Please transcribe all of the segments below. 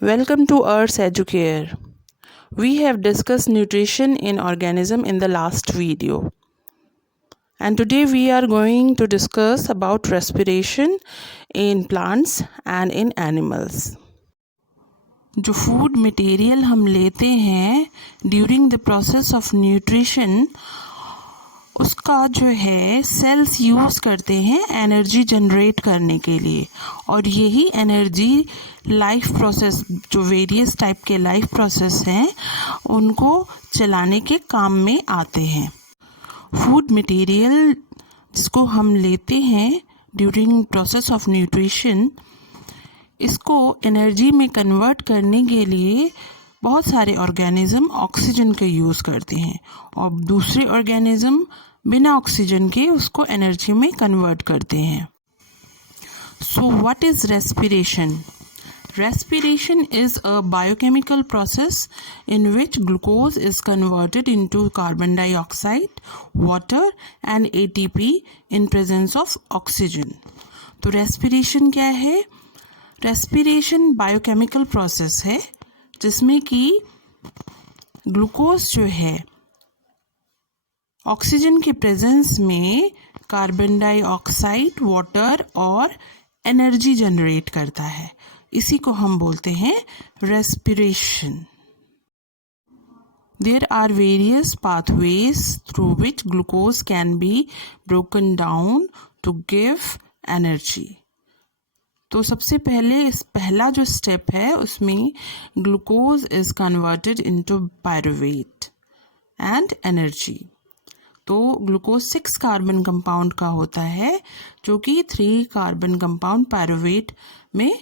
Welcome to Earth's Educare. We have discussed nutrition in organism in the last video. And today we are going to discuss about respiration in plants and in animals. जो food material हम लेते हैं during the process of nutrition उसका जो है sales use करते हैं energy generate करने के लिए और यही एनर्जी लाइफ प्रोसेस जो वेरियस टाइप के लाइफ प्रोसेस हैं उनको चलाने के काम में आते हैं। फूड मटेरियल जिसको हम लेते हैं ड्यूरिंग प्रोसेस ऑफ न्यूट्रिशन इसको एनर्जी में कन्वर्ट करने के लिए बहुत सारे ऑर्गेनिज्म ऑक्सीजन का यूज़ करते हैं और दूसरे ऑर्गेनिज्म बिना ऑक्सीजन के उसको एनर्जी में कन्वर्ट करते हैं। So what is respiration? Respiration is a biochemical process in which glucose is converted into carbon dioxide, water and ATP in presence of oxygen. तो respiration क्या है? Respiration biochemical process है जिसमें कि ग्लूकोज जो है ऑक्सीजन के प्रेजेंस में कार्बन डाइऑक्साइड, वाटर और एनर्जी जनरेट करता है। इसी को हम बोलते हैं respiration. There are various pathways through which glucose can be broken down to give energy. तो सबसे पहला जो स्टेप है उसमें glucose is converted into pyruvate and energy. तो ग्लूकोज 6 कार्बन कंपाउंड का होता है जो कि 3 कार्बन कंपाउंड पायरुवेट में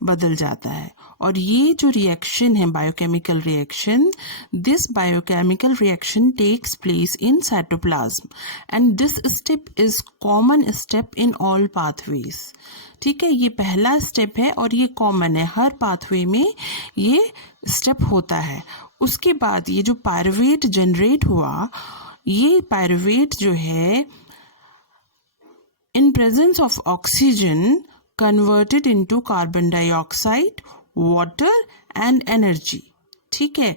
बदल जाता है और ये जो रिएक्शन है biochemical reaction, this biochemical reaction takes place in cytoplasm and this step is common step in all pathways. ठीक है, ये पहला स्टेप है और ये कॉमन है, हर पाथवे में ये स्टेप होता है। उसके बाद ये जो पायरुवेट जनरेट हुआ, ये पायरुवेट जो है in presence of oxygen converted into carbon dioxide, water and energy। ठीक है,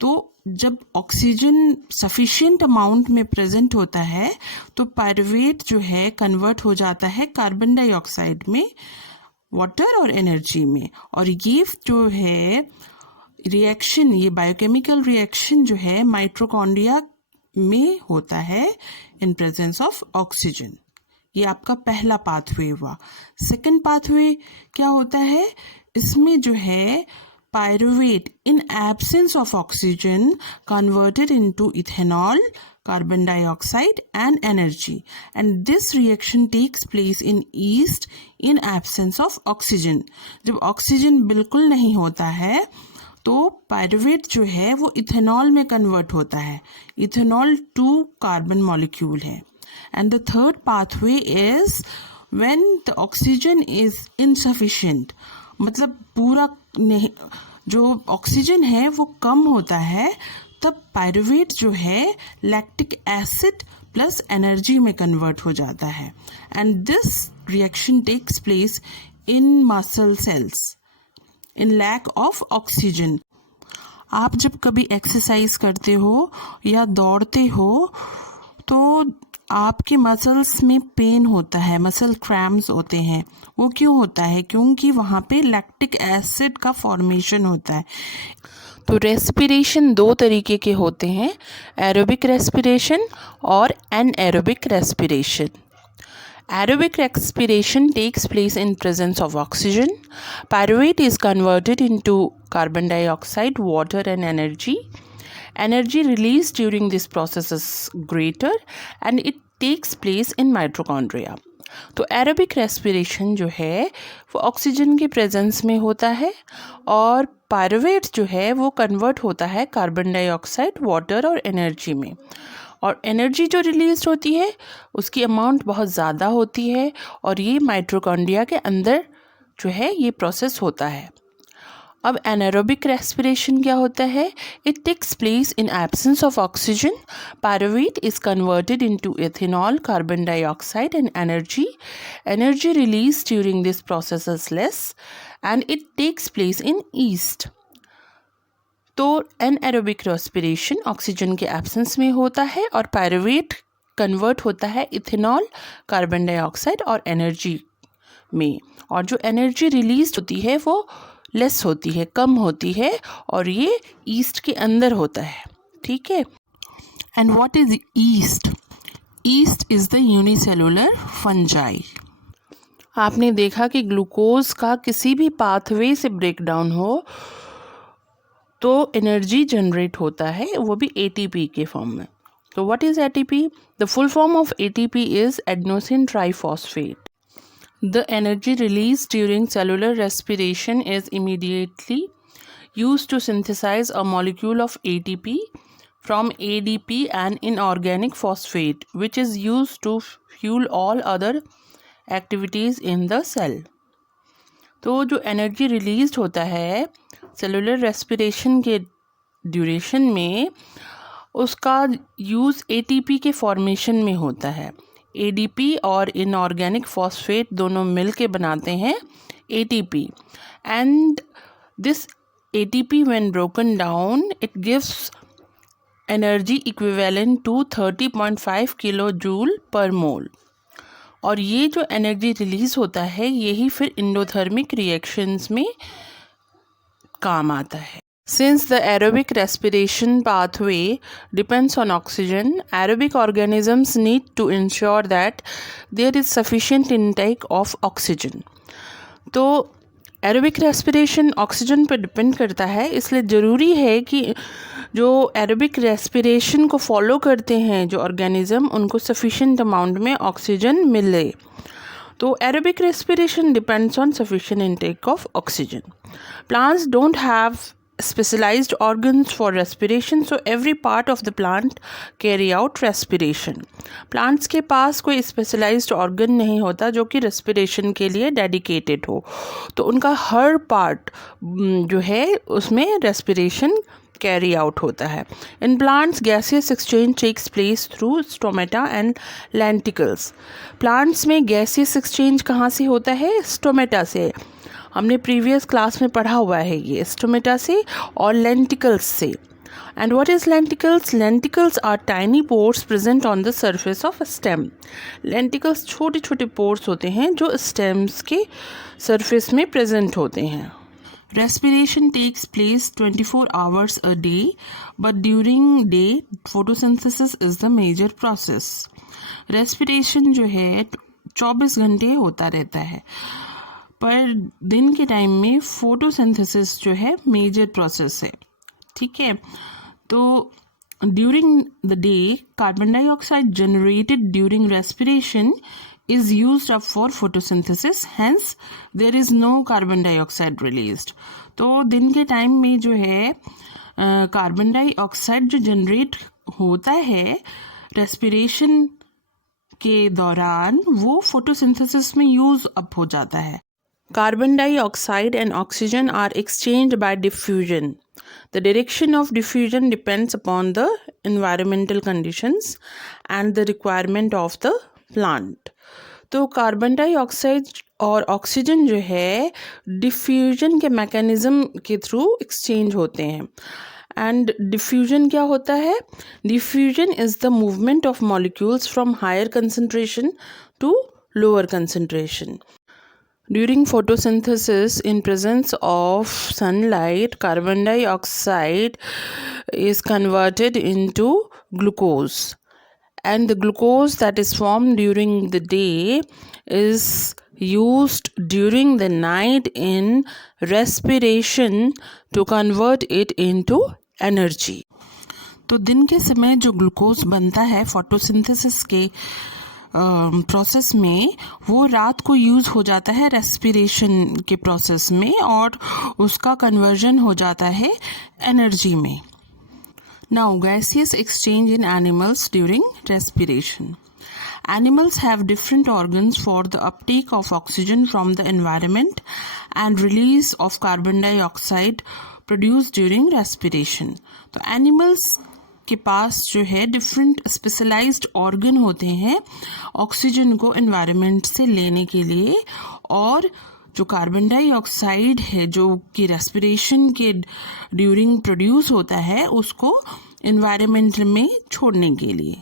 तो जब ऑक्सीजन सफिशिएंट अमाउंट में प्रेजेंट होता है तो पायरुवेट जो है कन्वर्ट हो जाता है कार्बन डाइऑक्साइड में, वाटर और एनर्जी में। और ये जो है रिएक्शन, ये बायोकेमिकल रिएक्शन जो है माइटोकॉन्ड्रिया में होता है इन प्रेजेंस ऑफ ऑक्सीजन। ये आपका पहला पाथवे हुआ। सेकंड पाथवे क्या होता है? इसमें जो है pyruvate in absence of oxygen converted into ethanol, carbon dioxide and energy and this reaction takes place in yeast in absence of oxygen. जब ऑक्सीजन बिल्कुल नहीं होता है तो पायरुवेट जो है वो इथेनॉल में कन्वर्ट होता है। इथेनॉल 2 कार्बन मॉलिक्यूल है। And the third pathway is when the oxygen is insufficient, मतलब पूरा नहीं, जो ऑक्सीजन है वो कम होता है, तब पायरुवेट जो है लैक्टिक एसिड प्लस एनर्जी में कन्वर्ट हो जाता है and this reaction takes place in muscle cells in lack of oxygen. आप जब कभी एक्सरसाइज करते हो या दौड़ते हो तो आपके मसल्स में पेन होता है, मसल क्रैम्प्स होते हैं। वो क्यों होता है? क्योंकि वहाँ पे लैक्टिक एसिड का फॉर्मेशन होता है। तो रेस्पिरेशन 2 तरीके के होते हैं, एरोबिक रेस्पिरेशन और anaerobic respiration. Aerobic respiration takes place in presence of oxygen. Pyruvate is converted into carbon dioxide, water and energy. Energy released during this process is greater and it takes place in mitochondria. तो aerobic respiration जो है वो oxygen के presence में होता है और pyruvate जो है वो कन्वर्ट होता है कार्बन डाइऑक्साइड, वाटर और एनर्जी में। और एनर्जी जो रिलीज होती है उसकी अमाउंट बहुत ज़्यादा होती है और ये माइटोकॉन्ड्रिया के अंदर जो है ये प्रोसेस होता है। अब एनारोबिक रेस्पिरेशन क्या होता है? It takes place in absence of oxygen. Pyruvate is converted into ethanol, carbon dioxide and energy. Energy release during this process is less and it takes place in yeast. तो anaerobic respiration oxygen के absence में होता है और pyruvate convert होता है ethanol, carbon dioxide और energy में, और जो एनर्जी रिलीज होती है वो लेस होती है, कम होती है, और ये ईस्ट के अंदर होता है. ठीक है. And what is east? East is the unicellular fungi. आपने देखा कि ग्लूकोज का किसी भी पाथवे से ब्रेकडाउन हो तो एनर्जी जनरेट होता है, वो भी एटीपी के फॉर्म में. तो what is ATP? The full form of ATP is adenosine triphosphate. The energy released during cellular respiration is immediately used to synthesize a molecule of ATP from ADP, an inorganic phosphate, which is used to fuel all other activities in the cell. तो जो energy release होता है cellular respiration के duration में, उसका use ATP के formation में होता है. एडीपी और इनऑर्गेनिक फॉस्फेट दोनों मिल के बनाते हैं ATP, and this ATP when broken down it gives energy equivalent to 30.5 kilo joule per mole. और ये जो एनर्जी रिलीज होता है यही फिर इंडोथर्मिक रिएक्शंस में काम आता है. Since the aerobic respiration pathway depends on oxygen, aerobic organisms need to ensure that there is sufficient intake of oxygen. तो एरोबिक रेस्पिरेशन ऑक्सीजन पर डिपेंड करता है, इसलिए ज़रूरी है कि जो एरोबिक रेस्पिरेशन को फॉलो करते हैं जो ऑर्गेनिज्म, उनको सफिशिएंट अमाउंट में ऑक्सीजन मिले. तो aerobic respiration depends on sufficient intake of oxygen. Plants don't have specialized organs for respiration, so every part of the plant carry out respiration. Plants के पास कोई specialized organ नहीं होता जो कि respiration के लिए dedicated हो, तो उनका हर part जो है उसमें respiration carry out होता है. In plants, gaseous exchange takes place through stomata and lenticles. Plants में gaseous exchange कहाँ से होता है? Stomata से. हमने प्रीवियस क्लास में पढ़ा हुआ है ये, स्टोमेटा से और लेंटिकल्स से. And what is lenticles? Lenticles are tiny pores present on the surface of a stem. Lenticles छोटे छोटे pores होते हैं जो stems के surface में present होते हैं. Respiration takes place 24 hours a day, but during day photosynthesis is the major process. Respiration जो है 24 घंटे होता रहता है, पर दिन के टाइम में फोटोसिंथेसिस जो है मेजर प्रोसेस है. ठीक है. तो during the day carbon dioxide generated during respiration is used up for photosynthesis, hence there is no carbon dioxide released. तो दिन के टाइम में जो है कार्बन डाइऑक्साइड जो जनरेट होता है रेस्पिरेशन के दौरान वो फोटोसिंथेसिस में यूज अप हो जाता है. Carbon dioxide and oxygen are exchanged by diffusion. The direction of diffusion depends upon the environmental conditions and the requirement of the plant. तो कार्बन डाइऑक्साइड और ऑक्सीजन जो है डिफ्यूजन के मैकेनिज्म के थ्रू एक्सचेंज होते हैं. एंड डिफ्यूजन क्या होता है? Diffusion is the movement of molecules from higher concentration to lower concentration. During photosynthesis, in presence of sunlight, carbon dioxide is converted into glucose. And the glucose that is formed during the day is used during the night in respiration to convert it into energy. तो दिन के समय जो glucose बनता है photosynthesis के process में, वो रात को यूज़ हो जाता है रेस्पिरेशन के प्रोसेस में और उसका कन्वर्जन हो जाता है एनर्जी में. Now gaseous exchange in animals during respiration. Animals have different organs for the uptake of oxygen from the environment and release of carbon dioxide produced during respiration. तो animals के पास जो है डिफरेंट स्पेशलाइज्ड ऑर्गन होते हैं oxygen को environment से लेने के लिए और जो कार्बन डाइऑक्साइड है जो कि रेस्पिरेशन के ड्यूरिंग प्रोड्यूस होता है उसको एनवायरनमेंट में छोड़ने के लिए।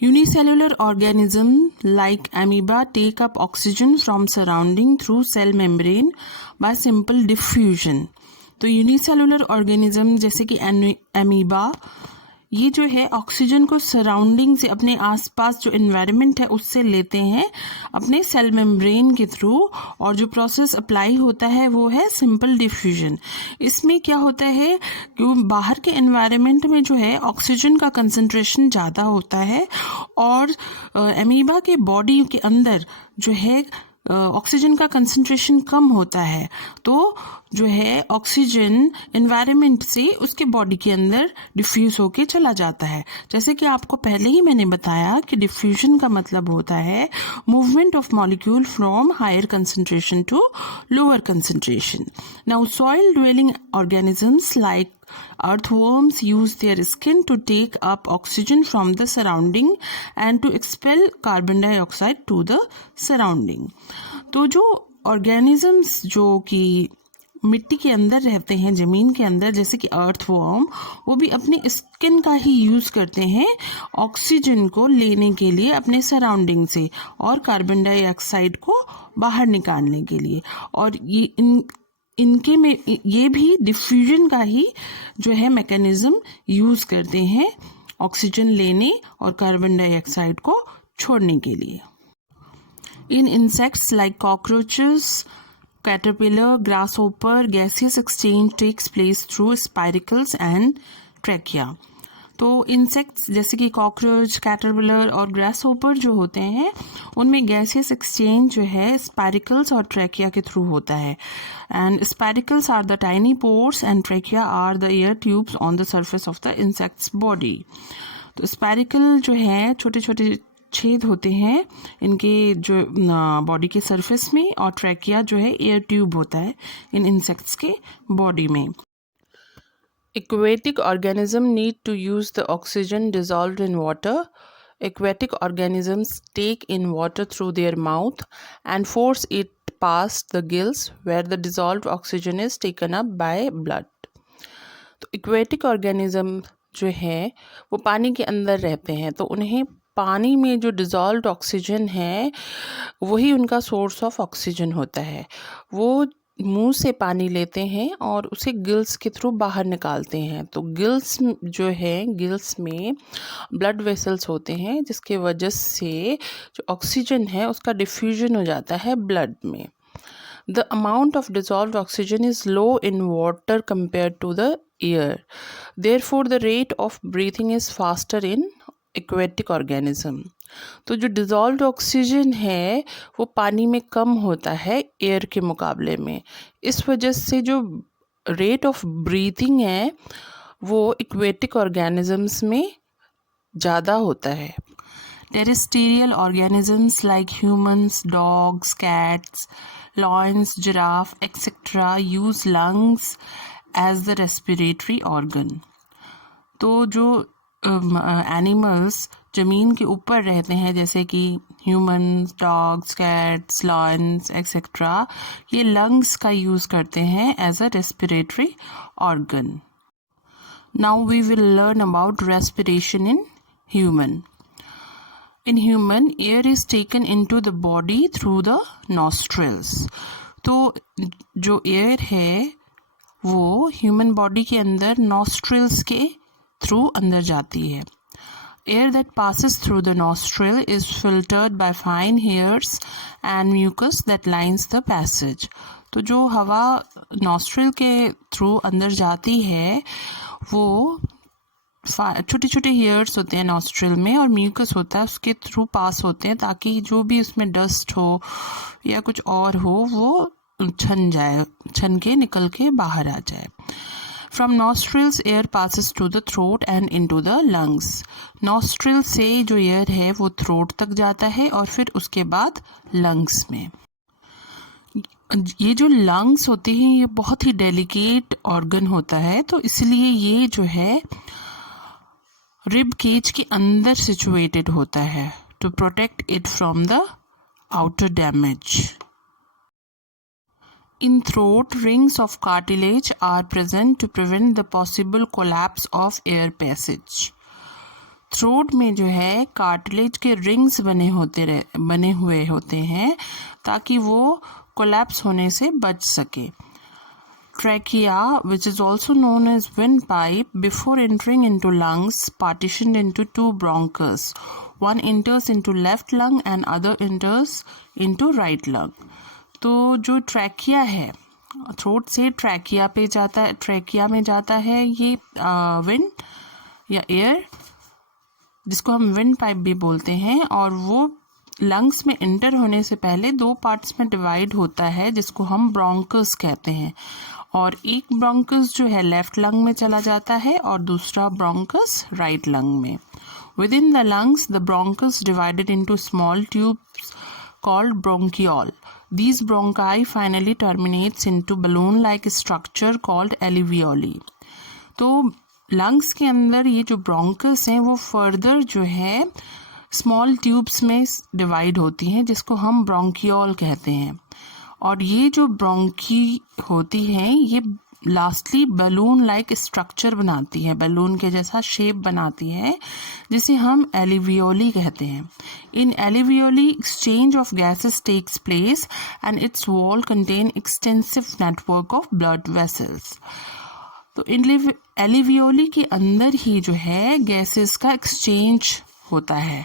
Unicellular organisms like amoeba take up oxygen from surrounding through cell membrane by simple diffusion. तो यूनिसेलुलर ऑर्गेनिज्म जैसे कि अमीबा ये जो है ऑक्सीजन को सराउंडिंग से अपने आसपास जो एनवायरनमेंट है उससे लेते हैं अपने सेल मेम्ब्रेन के थ्रू, और जो प्रोसेस अप्लाई होता है वो है सिंपल डिफ्यूजन। इसमें क्या होता है कि बाहर के एनवायरनमेंट में जो है ऑक्सीजन का कंसंट्रेशन ज़्यादा होता है और अमीबा के बॉडी के अंदर जो है ऑक्सीजन का कंसंट्रेशन कम होता है, तो जो है ऑक्सीजन एनवायरनमेंट से उसके बॉडी के अंदर डिफ्यूज होके चला जाता है। जैसे कि आपको पहले ही मैंने बताया कि डिफ्यूजन का मतलब होता है movement of molecule from higher concentration to lower concentration. Now soil dwelling organisms like earthworms use their skin to take up oxygen from the surrounding and to expel carbon dioxide to the surrounding. तो जो organisms जो कि मिट्टी के अंदर रहते हैं, ज़मीन के अंदर, जैसे कि अर्थवॉर्म, वो भी अपने स्किन का ही यूज़ करते हैं ऑक्सीजन को लेने के लिए अपने सराउंडिंग से और कार्बन डाइऑक्साइड को बाहर निकालने के लिए। और ये इनके में ये भी डिफ्यूजन का ही जो है मैकेनिज्म यूज़ करते हैं ऑक्सीजन लेने और कार्बन डाइऑक्साइड को छोड़ने के लिए। In insects like cockroaches, caterpillar, grasshopper, gaseous exchange takes place through spiracles and trachea. तो इंसेक्ट्स जैसे कि कॉकरोच, कैटरपिलर और ग्रासहोपर जो होते हैं उनमें गैसियस एक्सचेंज जो है स्पैरिकल्स और ट्रैकिया के थ्रू होता है। And spiracles are the tiny pores and trachea are the air tubes on the surface of the insect's body. तो स्पैरिकल जो है छोटे छोटे छेद होते हैं इनके जो बॉडी के सरफेस में, और ट्रैकिया जो है एयर ट्यूब होता है इन इंसेक्ट्स के बॉडी में। Aquatic organisms need to use the oxygen dissolved in water. Aquatic organisms take in water through their mouth and force it past the gills where the dissolved oxygen is taken up by blood. तो aquatic organism जो है वो पानी के अंदर रहते हैं, तो उन्हें पानी में जो डिज़ोल्व्ड ऑक्सीजन है वही उनका सोर्स ऑफ ऑक्सीजन होता है। वो मुंह से पानी लेते हैं और उसे गिल्स के थ्रू बाहर निकालते हैं। तो गिल्स जो है, गिल्स में ब्लड वेसल्स होते हैं जिसके वजह से जो ऑक्सीजन है उसका डिफ्यूजन हो जाता है ब्लड में। The amount of dissolved oxygen is low in water compared to the air. Therefore, the rate of breathing is faster in aquatic organism. तो जो डिज़ोल्व्ड ऑक्सीजन है वो पानी में कम होता है एयर के मुकाबले में। इस वजह से जो रेट ऑफ ब्रीथिंग है वो एक्वेटिक ऑर्गेनिजम्स में ज़्यादा होता है। Terrestrial organisms like humans, dogs, cats, lions, giraffe, etc. use lungs as the respiratory organ. तो जो एनिमल्स ज़मीन के ऊपर रहते हैं जैसे कि humans, dogs, cats, lions etcetera, ये लंग्स का यूज़ करते हैं as a respiratory organ. Now we will learn about respiration in human. In human, air is taken into the body through the nostrils. तो जो एयर है वो human body के अंदर नॉस्ट्रिल्स के थ्रू अंदर जाती है। Air that passes through the nostril is filtered by fine hairs and mucus that lines the passage. तो जो हवा नॉस्ट्रिल के थ्रू अंदर जाती है वो छोटे छोटे हेयर्स होते हैं नॉस्ट्रिल में और म्यूकस होता है उसके थ्रू पास होते हैं ताकि जो भी उसमें डस्ट हो या कुछ और हो वो छन के निकल के बाहर आ जाए। From nostrils air passes to the throat and into the lungs. Nostril से जो एयर है वो थ्रोट तक जाता है और फिर उसके बाद लंग्स में। ये जो लंग्स होते हैं ये बहुत ही डेलिकेट ऑर्गन होता है, तो इसलिए ये जो है रिब केज के अंदर सिचुएटेड होता है to protect it from the outer damage. In throat, rings of cartilage are present to prevent the possible collapse of air passage. Throat में जो है कार्टिलेज के रिंग्स बने हुए होते हैं ताकि वो कोलैप्स होने से बच सके. Trachea, which is also known as windpipe, before entering into lungs, partitioned into two bronchus. One enters into left lung and other enters into right lung. तो जो ट्रैकिया है, थ्रोट से ट्रैकिया पे जाता है, ट्रैकिया में जाता है ये विंड या एयर, जिसको हम विंड पाइप भी बोलते हैं, और वो लंग्स में एंटर होने से पहले दो पार्ट्स में डिवाइड होता है जिसको हम ब्रोंकस कहते हैं. और एक ब्रोंकस जो है लेफ्ट लंग में चला जाता है और दूसरा ब्रोंकस राइट लंग में. With in the lungs the bronchus divided into small tubes called bronchiole. These bronchi finally terminates into balloon-like structure called alveoli. तो लंग्स के अंदर ये जो ब्रोंकस हैं वो फर्दर जो है स्मॉल ट्यूब्स में डिवाइड होती हैं जिसको हम ब्रोंकियोल कहते हैं. और ये जो ब्रोंकी होती हैं ये लास्टली बलून लाइक स्ट्रक्चर बनाती है, बलून के जैसा शेप बनाती है, जिसे हम एलिवियोली कहते हैं. In alveoli exchange of gases takes place and its wall contain extensive network of blood vessels. तो इन एलिवियोली के अंदर ही जो है गैसेस का एक्सचेंज होता है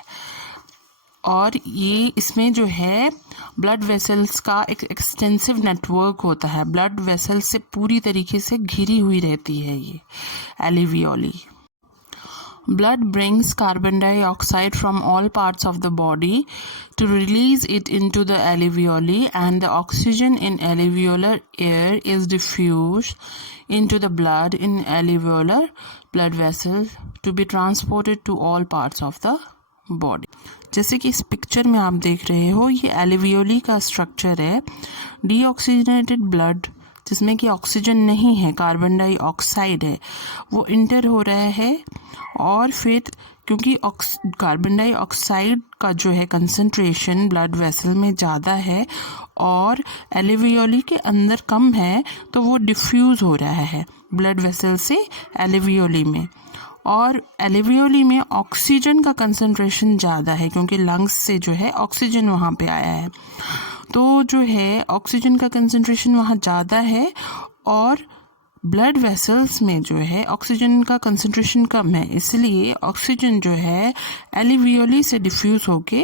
और ये इसमें जो है ब्लड वेसल्स का एक एक्सटेंसिव नेटवर्क होता है. ब्लड वेसल्स से पूरी तरीके से घिरी हुई रहती है ये एलिवियोली. Blood brings carbon dioxide from all parts of the body to release it into the alveoli, and the oxygen in alveolar air is diffused into the blood in alveolar blood vessels to be transported to all parts of the body. जैसे कि इस picture में आप देख रहे हो ये alveoli का स्ट्रक्चर है. डीऑक्सीजनेटेड ब्लड जिसमें कि ऑक्सीजन नहीं है, कार्बन डाइऑक्साइड है, वो इंटर हो रहा है और फिर क्योंकि कार्बन डाइऑक्साइड का जो है कंसंट्रेशन ब्लड वेसल में ज़्यादा है और एल्वियोली के अंदर कम है तो वो डिफ्यूज़ हो रहा है ब्लड वेसल से एल्वियोली में. और एल्वियोली में ऑक्सीजन का कंसंट्रेशन ज़्यादा है क्योंकि लंग्स से जो है ऑक्सीजन वहाँ पे आया है, तो जो है ऑक्सीजन का कंसंट्रेशन वहाँ ज़्यादा है और ब्लड वेसल्स में जो है ऑक्सीजन का कंसंट्रेशन कम है, इसलिए ऑक्सीजन जो है एल्वियोली से डिफ्यूज़ होके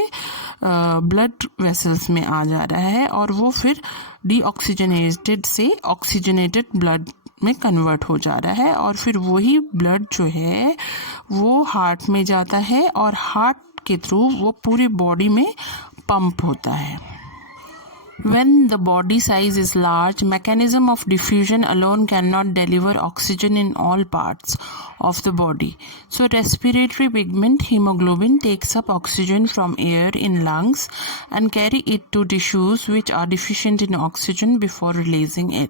ब्लड वेसल्स में आ जा रहा है और वो फिर डीऑक्सीजनेटेड से ऑक्सीजनेटेड ब्लड में कन्वर्ट हो जा रहा है और फिर वही ब्लड जो है वो हार्ट में जाता है और हार्ट के थ्रू वो पूरी बॉडी में पंप होता है. When the body size is large, mechanism of diffusion alone cannot deliver oxygen in all parts of the body. So respiratory pigment hemoglobin takes up oxygen from air in lungs and carry it to tissues which are deficient in oxygen before releasing it.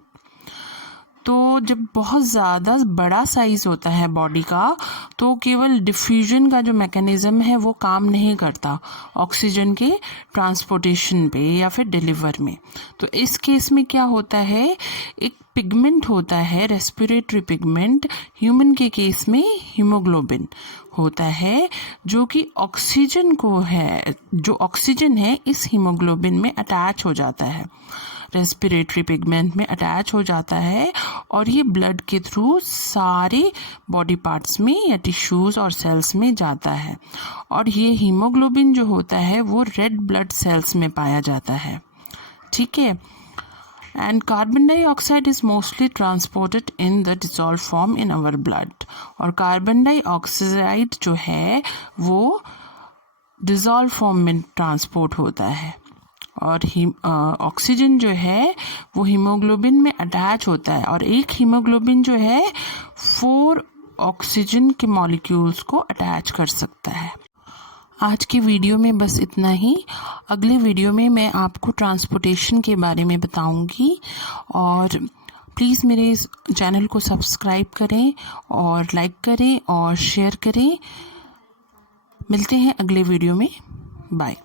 तो जब बहुत ज़्यादा बड़ा size होता है body का तो केवल डिफ्यूजन का जो मैकेनिज़्म है वो काम नहीं करता ऑक्सीजन के ट्रांसपोर्टेशन पे या फिर डिलीवर में. तो इस केस में क्या होता है, एक पिगमेंट होता है रेस्पिरेटरी पिगमेंट, ह्यूमन के केस में हीमोग्लोबिन होता है जो कि ऑक्सीजन को है, जो ऑक्सीजन है इस हीमोग्लोबिन में अटैच हो जाता है, रेस्पिरेटरी पिगमेंट में अटैच हो जाता है और ये ब्लड के थ्रू सारे बॉडी पार्ट्स में या टिश्यूज़ और सेल्स में जाता है और ये हीमोग्लोबिन जो होता है वो रेड ब्लड सेल्स में पाया जाता है. ठीक है. And carbon dioxide is mostly transported in the dissolve form in our blood. और कार्बन डाइऑक्साइड जो है वो डिसॉल्व फॉर्म में ट्रांसपोर्ट होता है और ऑक्सीजन जो है वो हीमोग्लोबिन में अटैच होता है और एक हीमोग्लोबिन जो है 4 ऑक्सीजन के मॉलिक्यूल्स को अटैच कर सकता है. आज की वीडियो में बस इतना ही. अगले वीडियो में मैं आपको ट्रांसपोर्टेशन के बारे में बताऊंगी और प्लीज़ मेरे इस चैनल को सब्सक्राइब करें और लाइक करें और शेयर करें. मिलते हैं अगले वीडियो में. बाय.